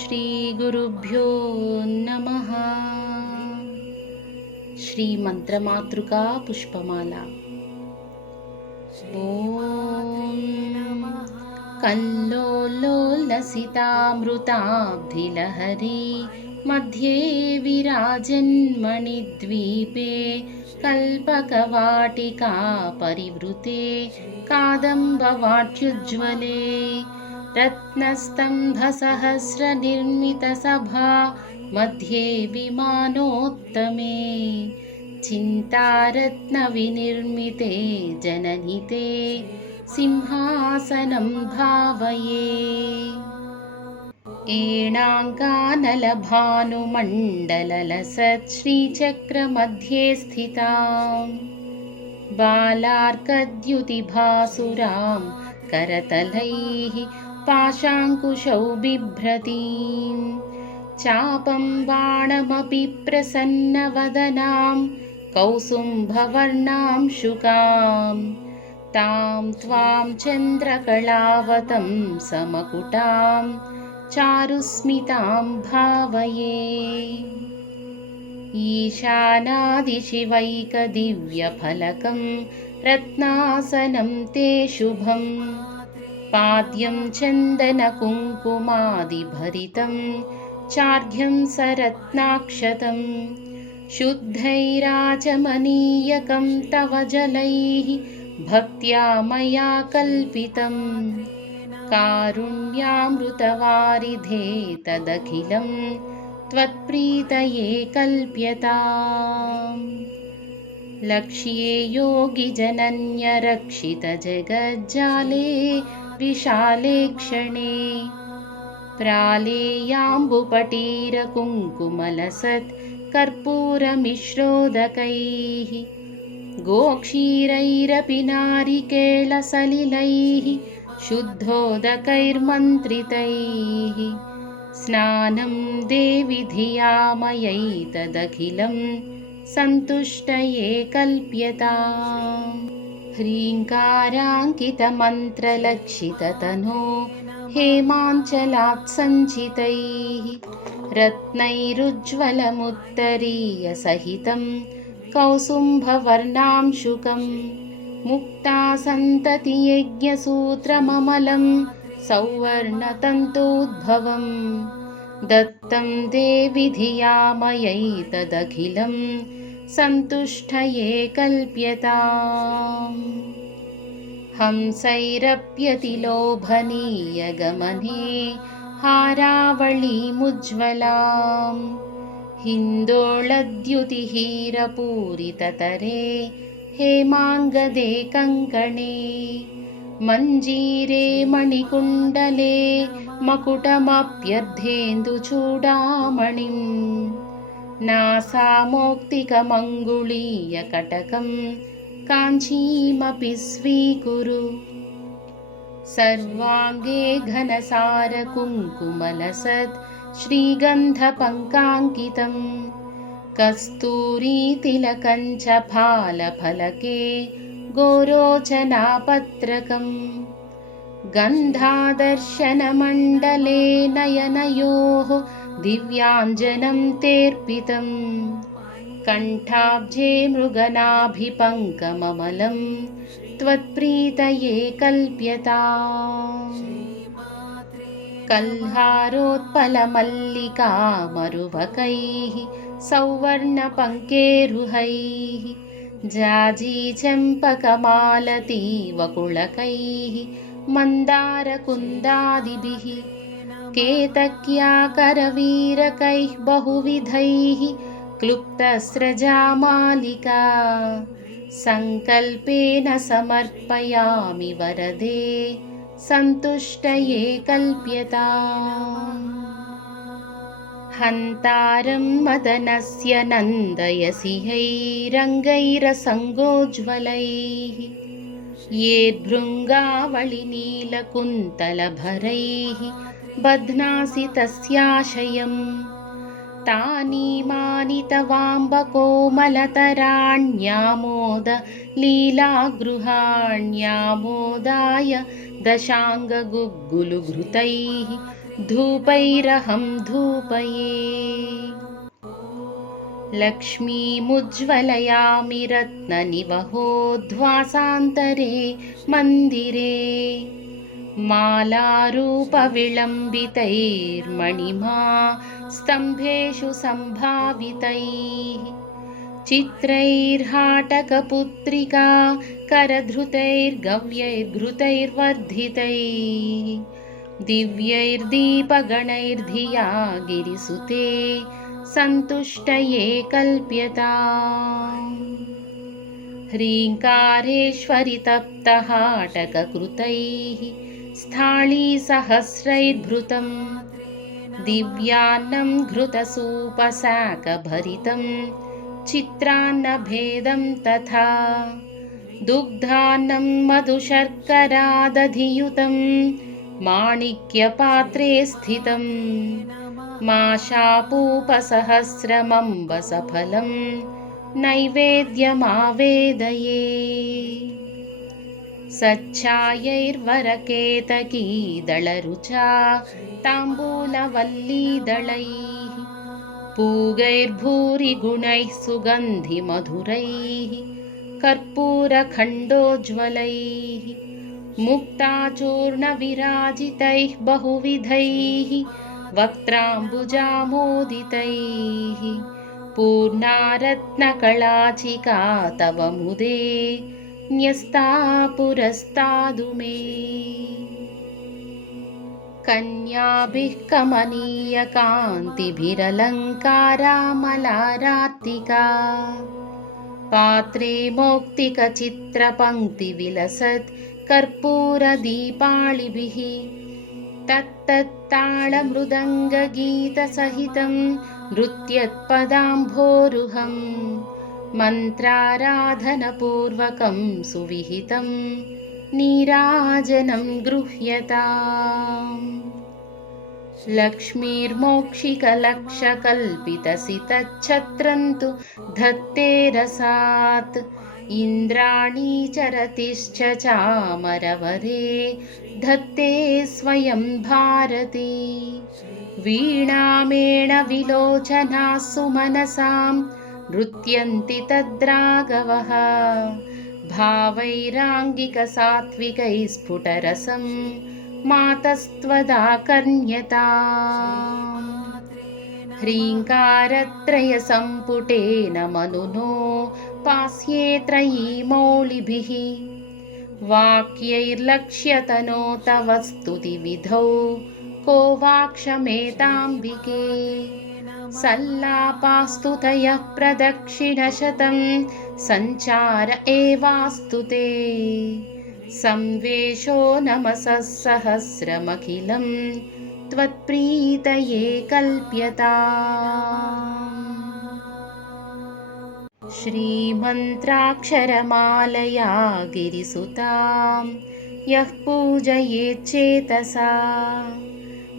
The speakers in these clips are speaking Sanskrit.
श्रीगुरुभ्यो नमः। श्रीमन्त्रमातृका पुष्पमाला। ॐ कल्लोलोलसितामृताब्धिलहरी मध्ये विराजन्मणिद्वीपे कल्पकवाटिका परिवृते कादम्बवाट्युज्ज्वले रत्नस्तम्भसहस्रनिर्मितसभा मध्ये विमानोत्तमे चिन्तारत्नविनिर्मिते जननिते सिंहासनं भावये। एणाङ्कानलभानुमण्डललसत् श्रीचक्रमध्ये स्थितां बालार्कद्युतिभासुरां करतलैः पाशाङ्कुशौ बिभ्रतीं चापं बाणमपि प्रसन्नवदनां कौसुम्भवर्णां शुकां तां त्वां चन्द्रकलावतं समकुटां चारुस्मितां भावये। ईशानादिशिवैकदिव्यफलकं रत्नासनं ते शुभं पाद्यं चन्दनकुङ्कुमादिभरितं चार्घ्यं सरत्नाक्षतं शुद्धैराचमनीयकं तव जलैः भक्त्या मया कल्पितं कारुण्यामृतवारिधे तदखिलं त्वत्प्रीतये कल्प्यताम्। लक्ष्ये योगिजनन्यरक्षितजगज्जाले विशाले क्षणे प्रालेयाम्बुपटीरकुङ्कुमलसत् कर्पूरमिश्रोदकैः गोक्षीरैरपि नारिकेलसलिलैः शुद्धोदकैर्मन्त्रितैः स्नानं देवि धिया मयैतदखिलं सन्तुष्टये कल्प्यताम्। ह्रीङ्काराङ्कितमन्त्रलक्षिततनो हेमाञ्चलात् सञ्चितैः रत्नैरुज्ज्वलमुत्तरीयसहितं कौसुम्भवर्णांशुकं मुक्तासन्ततियज्ञसूत्रममलं सौवर्णतन्तूद्भवं दत्तं देवि धिया मयैतदखिलं सन्तुष्टये कल्प्यताम्। हंसैरप्यतिलोभनीयगमने हारावळीमुज्ज्वलां हिन्दोळद्युतिहीरपूरिततरे हेमाङ्गदे कङ्कणे मञ्जीरे मणिकुण्डले मकुटमप्यर्धेन्दुचूडामणिं नासामौक्तिकमङ्गुलीयकटकं काञ्चीमपि स्वीकुरु सर्वाङ्गे घनसारकुङ्कुमलसत् श्रीगन्धपङ्काङ्कितं कस्तूरीतिलकं च फालफलके गोरोचनापत्रकं गन्धादर्शनमण्डले नयनयोः दिव्याञ्जनं तेऽर्पितं कण्ठाब्जे मृगनाभिपङ्कममलं त्वत्प्रीतये कल्प्यताम्। कल्हारोत्पलमल्लिकामरुवकैः सौवर्णपङ्केरुहैः जाजीचम्पकमालतीवकुळकैः मन्दारकुन्दादिभिः केतक्याकरवीरकैः बहुविधैः क्लुप्तस्रजामालिका सङ्कल्पेन समर्पयामि वरदे सन्तुष्टये कल्प्यताम्। हन्तारं मदनस्य नन्दयसि हैरङ्गैरसङ्गोज्ज्वलैः ये भृङ्गावळिनीलकुन्तलभरैः बध्नासि तस्याशयं तानीमानि तवाम्बकोमलतराण्यामोद लीलागृहाण्यामोदाय दशाङ्गगुग्गुलुघृतैः धूपैरहं धूपये। लक्ष्मीमुज्ज्वलयामि रत्ननिवहोध्वासान्तरे मन्दिरे। मालारूपविलम्बितैर्मणिमा स्तम्भेषु सम्भावितैः। चित्रैर्हाटकपुत्रिका करधृतैर्गव्यैर्घृतैर्वर्धितैः। दिव्यैर्दीपगणैर्धिया गिरिसुते सन्तुष्टये कल्प्यताम्। ह्रीङ्कारेश्वरि तप्तहाटककृतैः स्थाळीसहस्रैर्भृतम्। दिव्यान्नं घृतसूपशाकभरितं चित्रान्नभेदं तथा। दुग्धान्नं मधुशर्करादधियुतं माणिक्यपात्रे स्थितं। माशापूपसहस्रमम्बसफलं नैवेद्यमावेदये। सच्छायैर्वरकेतकीदलरुचा ताम्बूलवल्लीदलैः। पूगैर्भूरिगुणैः सुगन्धिमधुरैः कर्पूरखण्डोज्ज्वलैः। मुक्ताचूर्णविराजितैः बहुविधैः वक्त्राम्बुजामोदितैः। पूर्णारत्नकलाचिका तव मुदे न्यस्ता पुरस्तादु मे। कन्याभिः कमनीयकान्तिभिरलङ्कारामलारार्तिका। पात्रे मौक्तिकचित्रपङ्क्तिविलसत् कर्पूरदीपाळिभिः। तत्तत्ताळमृदङ्गगीतसहितं नृत्यत्पदाम्भोरुहम्। मन्त्राराधनपूर्वकं सुविहितं नीराजनं गृह्यताम्। लक्ष्मीर्मौक्षिकलक्षकल्पितसितच्छत्रं तु धत्ते रसात्। इन्द्राणी चरतिश्च चामरवरे धत्ते स्वयं भारती। वीणामेणविलोचना सुमनसां नृत्यन्ति तद्रागवः। भावैराङ्गिकसात्विकैः स्फुटरसं मातस्त्वदाकर्ण्यताम्। ह्रीङ्कारत्रयसम्पुटेन मनुनो पास्ये त्रयी मौलिभिः। वाक्यैर्लक्ष्यतनो तव स्तुतिविधौ को वाक्षमेताम्बिके। सल्लापास्तुतयः प्रदक्षिणशतं सञ्चार एवास्तु ते। संवेशो नमसः सहस्रमखिलं त्वत्प्रीतये कल्प्यताम्। श्रीमन्त्राक्षरमालया गिरिसुतां यः पूजयेच्चेतसा।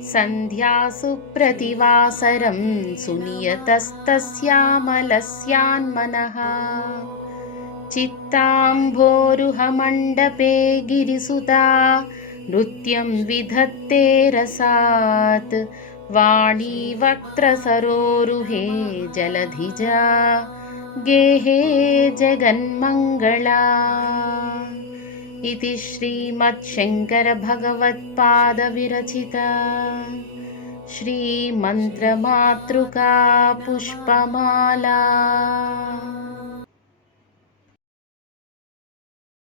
सन्ध्यासु प्रतिवासरं सुनियतस्तस्यामलस्यान्मनः। चित्ताम्भोरुहमण्डपे गिरिसुता नृत्यं विधत्ते रसात्। वाणी वक्त्रसरोरुहे जलधिजा गेहे जगन्मङ्गला। इति श्रीमच्छङ्करभगवत्पादविरचिता श्रीमन्त्रमातृका पुष्पमाला।